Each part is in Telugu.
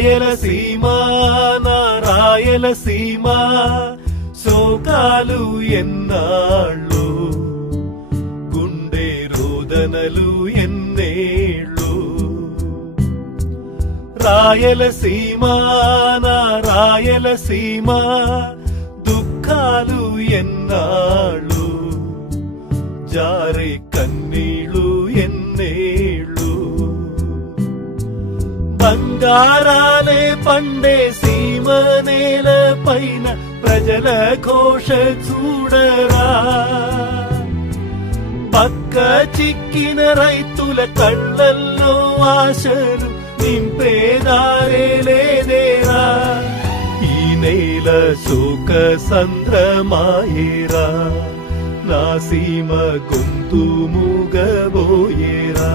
రాయలసీమ నా రాయలసీమ శోకాలు ఎన్నాళ్ళు గుండె రోదనలు ఎన్నేళ్ళు రాయలసీమ నా రాయలసీమ దుఃఖాలు ఎన్నాళ్ళు జారే కన్నీళ్ళు ఎన్నేళ్ళు బంగారాలే పండే సీమ నేల పైన ప్రజల ఘోష చూడరా పక్క చిక్కిన రైతుల కళ్ళల్లో ఆశలు నింపేదారే లేదేరా ఈ నేల శోక సంద్రమాయేరా నా సీమ గొంతు మూగబోయేరా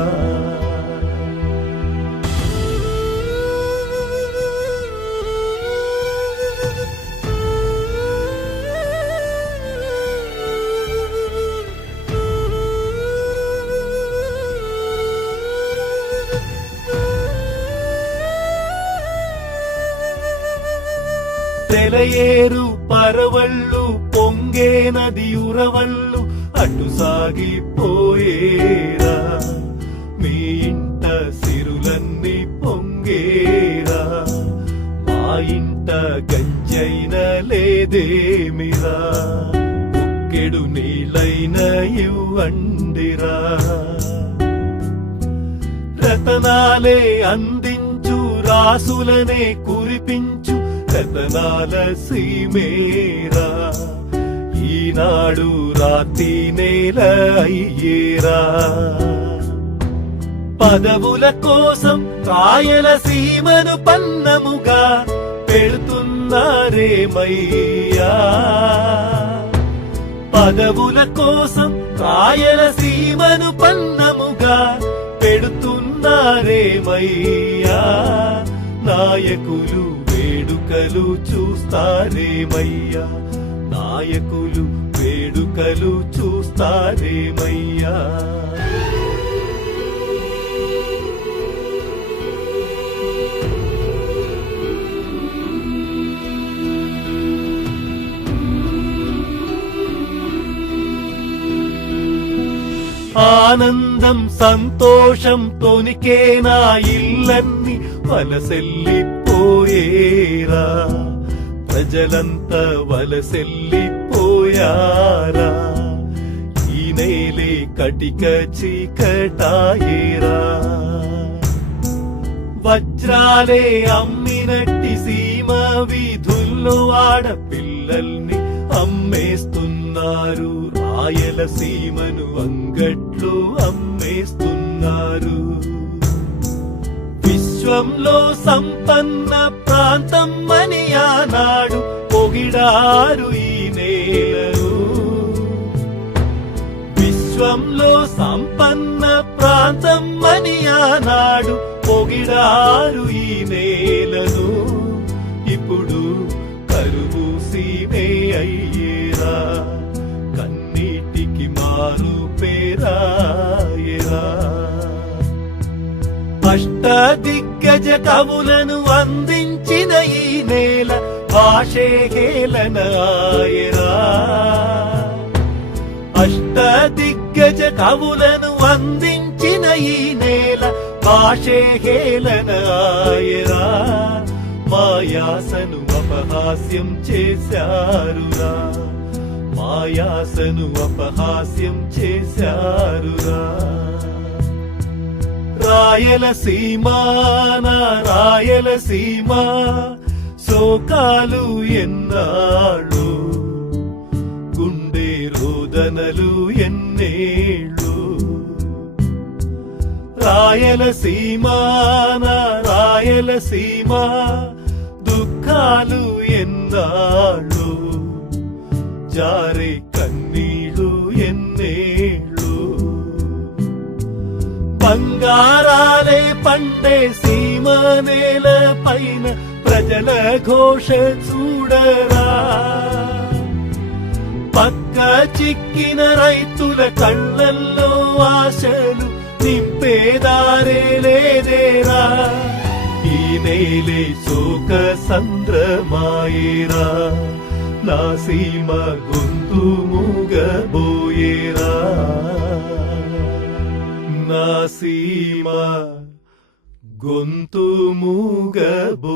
తెలయేరు పరవళ్ళు పొంగే నది ఉరవళ్ళు అటు సాగిపోయేరా మీ ఇంట సిరులన్నీ పొంగేరా మా ఇంట గంజైన లేదేమిరా ఒక్కెడు నీళ్ళైన ఇవ్వండిరా రతనాలే అందించు రాసులనే కురిపించు రతనాల సీమేరా ఈనాడు రాతి నేల అయ్యేరా పదవుల కోసం రాయలసీమను పన్నముగా పెడుతున్నారేమయ్యా పదవుల కోసం రాయలసీమను పన్నముగా పెడుతున్నారేమయ్యా నాయకులు వేడుకలు చూస్తారేమయ్యా నాయకులు వేడుకలు చూస్తారేమయ్యా ఆనందం సంతోషం తొనికే నా ఇల్లన్నీ వలసెల్లిపోయేరా ప్రజలంతా వలసెల్లిపోయారా ఈ నేలే కటిక చీకటాయేరా వజ్రాలే అమ్మినట్టి సీమ వీధుల్లో ఆడపిల్లల్ని అమ్మేస్తున్నారు రాయలసీమను అంగట్లో అమ్మేస్తున్నారు విశ్వంలో సంపన్న ప్రాంతం అని ఆనాడు పొగిడారు ఈ నేలను విశ్వంలో సంపన్న ప్రాంతం అని ఆనాడు పొగిడారు ఈ నేలను ఇప్పుడు కరువు సీమే అయ్యేరా కన్నీటికి మారు పేరాయేరా అష్టదిగ్గజ కవులను అందించిన ఈ నేల భాషే హేళనాయరా అష్టదిగ్గజ కవులను అందించిన ఈ నేల భాషే హేళనాయరా మాయాసను అపహాస్యం చేశారురా మాయాసను అపహాస్యం చేశారురా రాయలసీమ నా రాయలసీమ శోకాలు ఎన్నాళ్ళు గుండె రోదనలు ఎన్నేళ్ళు రాయలసీమ నా రాయలసీమ దుఃఖాలు ఎన్నాళ్ళు జారే కన్నీళ్ళు ఎన్నేళ్ళు బంగారాలే పండే సీమ నేల పైన ప్రజల ఘోష చూడరా పక్క చిక్కిన రైతుల కళ్ళల్లో ఆశలు నింపేదారే లేదేరా ఈ నేలే శోక సంద్రమాయేరా నా సీమ గొంతు మూగబోయేరా నా సీమ గొంతు మూగబోయేరా